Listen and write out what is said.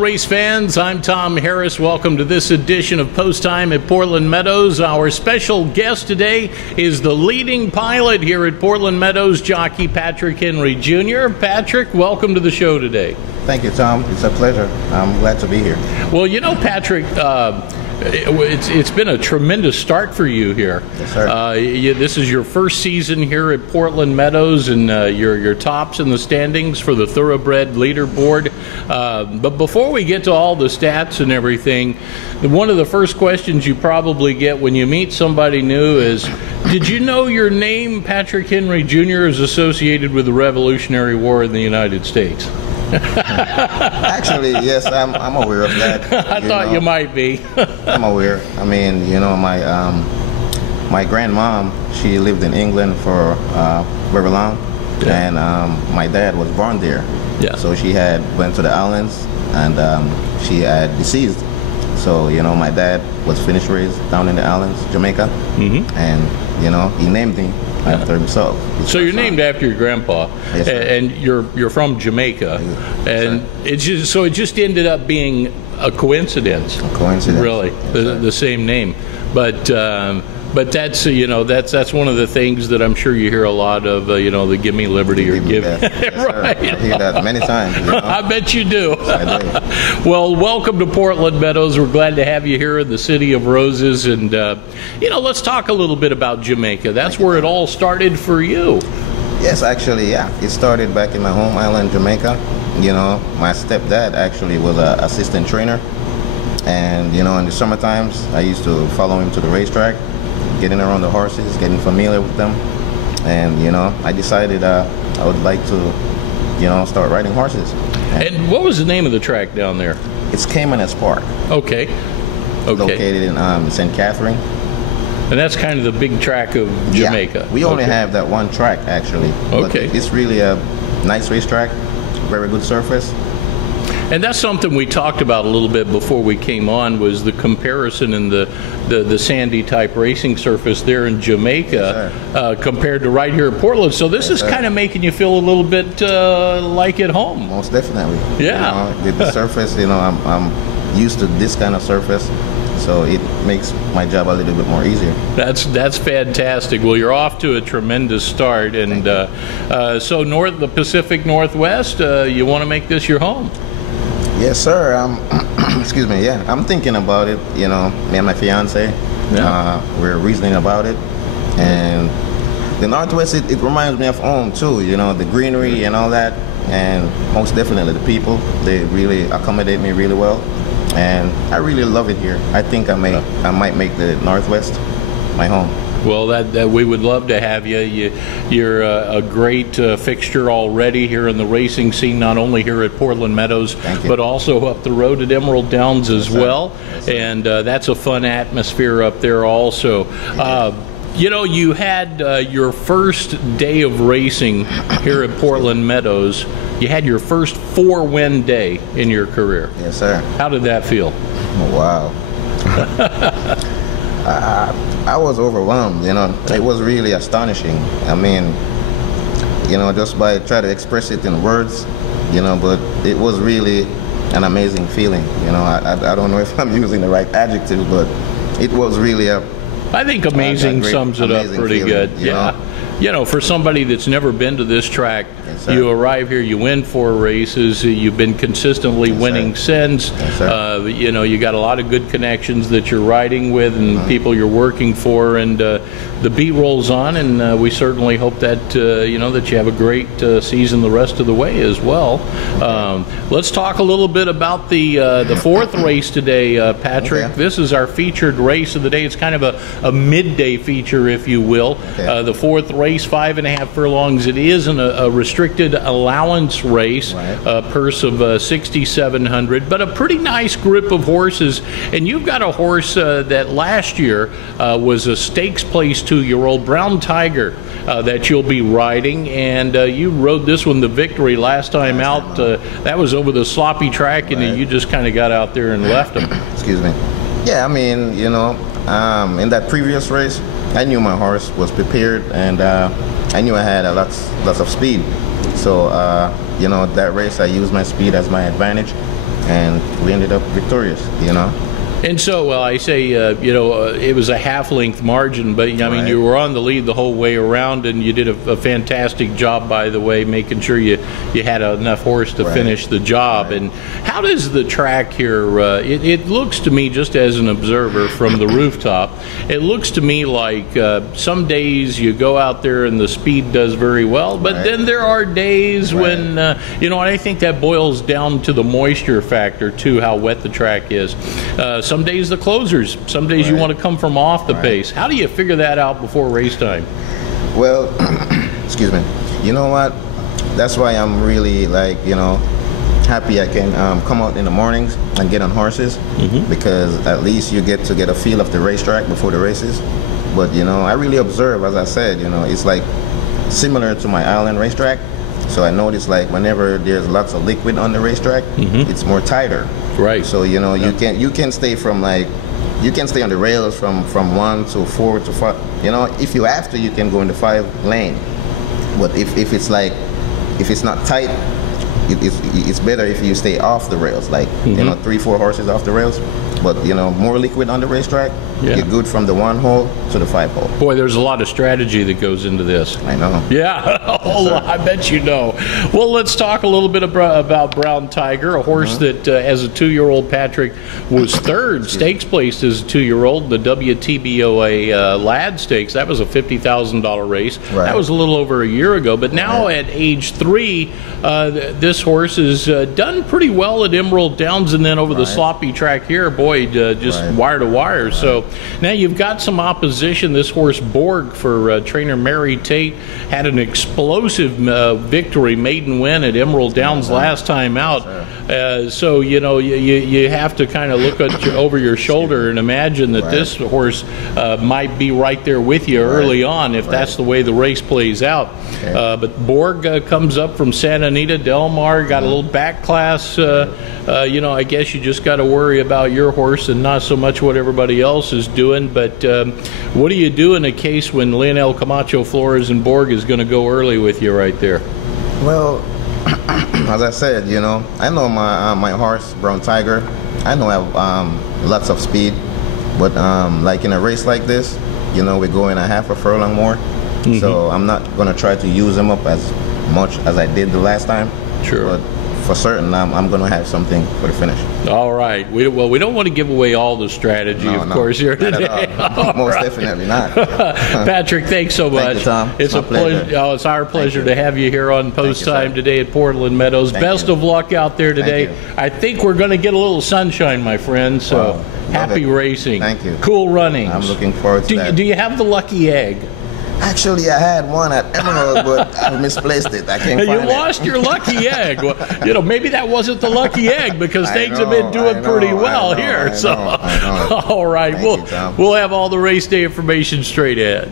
race fans. I'm Tom Harris. Welcome to this edition of Post Time at Portland Meadows. Our special guest today is the leading pilot here at Portland Meadows, jockey Patrick Henry Jr. Patrick, welcome to the show today. Thank you, Tom. It's a pleasure. I'm glad to be here. Well, you know, Patrick, it's been a tremendous start for you here. Yes, sir. This is your first season here at Portland Meadows, and you're tops in the standings for the Thoroughbred leaderboard. But before we get to all the stats and everything, one of the first questions you probably get when you meet somebody new is, did you know your name, Patrick Henry Jr., is associated with the Revolutionary War in the United States? Actually, yes, I'm aware of that. I thought you might be. I'm aware. I mean, you know, my grandmom, she lived in England for very long, yeah. And my dad was born there. Yeah. So she went to the islands, and she had deceased. So, you know, my dad was finished raised down in the islands, Jamaica, and, you know, he named me after himself. So you're named after your grandpa, yes, and you're from Jamaica, and it just ended up being a coincidence. A coincidence, really, yes, the same name, but that's that's one of the things that I'm sure you hear a lot of, you know, the give me liberty or give yes, right. I hear that many times. You know? I bet you do. I do. Well, welcome to Portland Meadows. We're glad to have you here in the City of Roses, and you know, let's talk a little bit about Jamaica. That's where it all started for you. Yes, actually, yeah. It started back in my home island, Jamaica. You know, my stepdad actually was an assistant trainer, and you know, in the summer times, I used to follow him to the racetrack, getting around the horses, getting familiar with them, and you know, I decided I would like to, you know, start riding horses. And what was the name of the track down there? It's Caymanas Park. Okay. Located in St. Catherine. And that's kind of the big track of Jamaica. Yeah, we only have that one track actually. Okay. But it's really a nice racetrack, very good surface. And that's something we talked about a little bit before we came on, was the comparison in the sandy type racing surface there in Jamaica, yes, compared to right here at Portland. So this, yes, is kind of making you feel a little bit like at home. Most definitely. Yeah. You know, the surface, you know, I'm used to this kind of surface, so it makes my job a little bit more easier. That's fantastic. Well, you're off to a tremendous start, and so the Pacific Northwest, you want to make this your home? Yes, sir. Excuse me. Yeah, I'm thinking about it. You know, me and my fiance, we're reasoning about it, and the Northwest, it reminds me of home too. You know, the greenery and all that, and most definitely the people. They really accommodate me really well, and I really love it here. I think I might make the Northwest my home. Well, that we would love to have you. You're a great fixture already here in the racing scene, not only here at Portland Meadows, but also up the road at Emerald Downs as well. And that's a fun atmosphere up there also. You know, you had your first day of racing here at Portland Meadows. You had your first 4-win day in your career. Yes, sir. How did that feel? Oh, wow. I was overwhelmed, you know. It was really astonishing. I mean, you know, just by trying to express it in words, you know, but it was really an amazing feeling. You know, I don't know if I'm using the right adjective, but it was really I think amazing sums it up pretty good. Yeah. You know, for somebody that's never been to this track, yes, you arrive here, you win 4 races, you've been consistently winning since. Yes, you know, you got a lot of good connections that you're riding with and people you're working for, and the beat rolls on, and we certainly hope that, you know, that you have a great season the rest of the way as well. Let's talk a little bit about the 4th race today, Patrick. Okay. This is our featured race of the day. It's kind of a midday feature, if you will. Okay. The 4th race, 5.5 furlongs. It is a restricted allowance race, a purse of $6,700, but a pretty nice group of horses. And you've got a horse that last year was a stakes place 2-year-old Brown Tiger that you'll be riding, and you rode this one the victory last time out. That was over the sloppy track, and you just kind of got out there and left him. Excuse me. Yeah, I mean, you know, in that previous race, I knew my horse was prepared, and I knew I had lots of speed. So, you know, that race I used my speed as my advantage, and we ended up victorious, you know. And so, well, I say, it was a half-length margin, but I mean, you were on the lead the whole way around, and you did a fantastic job, by the way, making sure you had enough horse to finish the job. And how does the track here? It looks to me, just as an observer from the rooftop, it looks to me like some days you go out there and the speed does very well, but then there are days when and I think that boils down to the moisture factor too, how wet the track is. Some days the closers, some days you want to come from off the pace. How do you figure that out before race time? Well, excuse me. You know what? That's why I'm really happy I can come out in the mornings and get on horses, because at least you get to get a feel of the racetrack before the races. But I really observe, as I said, it's like similar to my island racetrack. So I notice whenever there's lots of liquid on the racetrack, it's more tighter. Right. So you can stay from you can stay on the rails from 1 to 4 to 5. If you have to, you can go in the 5 lane. But if it's not tight, it's better if you stay off the rails, 3-4 horses off the rails. But more liquid on the racetrack, you're good from the 1 hole to the 5 hole. Boy, there's a lot of strategy that goes into this. I know. Yeah, I bet you know. Well, let's talk a little bit about Brown Tiger, a horse that, as a 2-year-old, Patrick was 3rd stakes placed as a 2-year-old, the WTBOA Lad Stakes. That was a $50,000 race. That was a little over a year ago. But now at age 3, this horse has done pretty well at Emerald Downs, and then over the sloppy track here, boy, just wire to wire. So now you've got some opposition. This horse Borg for trainer Mary Tate had an explosive victory, maiden win at Emerald Downs last time out. So you have to kind of look over your shoulder and imagine that this horse might be right there with you early on if that's the way the race plays out. But Borg comes up from Santa Anita Del Mar, got a little back class. I guess you just got to worry about your horse and not so much what everybody else is doing. But what do you do in a case when Leonel Camacho Flores and Borg is going to go early with you right there? Well, as I said, I know my horse, Brown Tiger. I know I have lots of speed, but like in a race like this, we're going a half a furlong more. So I'm not going to try to use him up as much as I did the last time. Sure. But for certain, I'm going to have something for the finish. All right. We don't want to give away all the strategy, of course, here today. Most definitely not. Patrick, thanks so much. Thank you, Tom. It's a pleasure. It's our pleasure to have you here on Post Time today at Portland Meadows. Best of luck out there today. I think we're going to get a little sunshine, my friend. So happy racing. Thank you. Cool running. I'm looking forward to that. Do you have the lucky egg? Actually, I had one at Emerald, but I misplaced it. I can't find it. You lost your lucky egg. Well, maybe that wasn't the lucky egg because things have been doing pretty well here. I know. All right, Thank you, Tom. we'll have all the race day information straight ahead.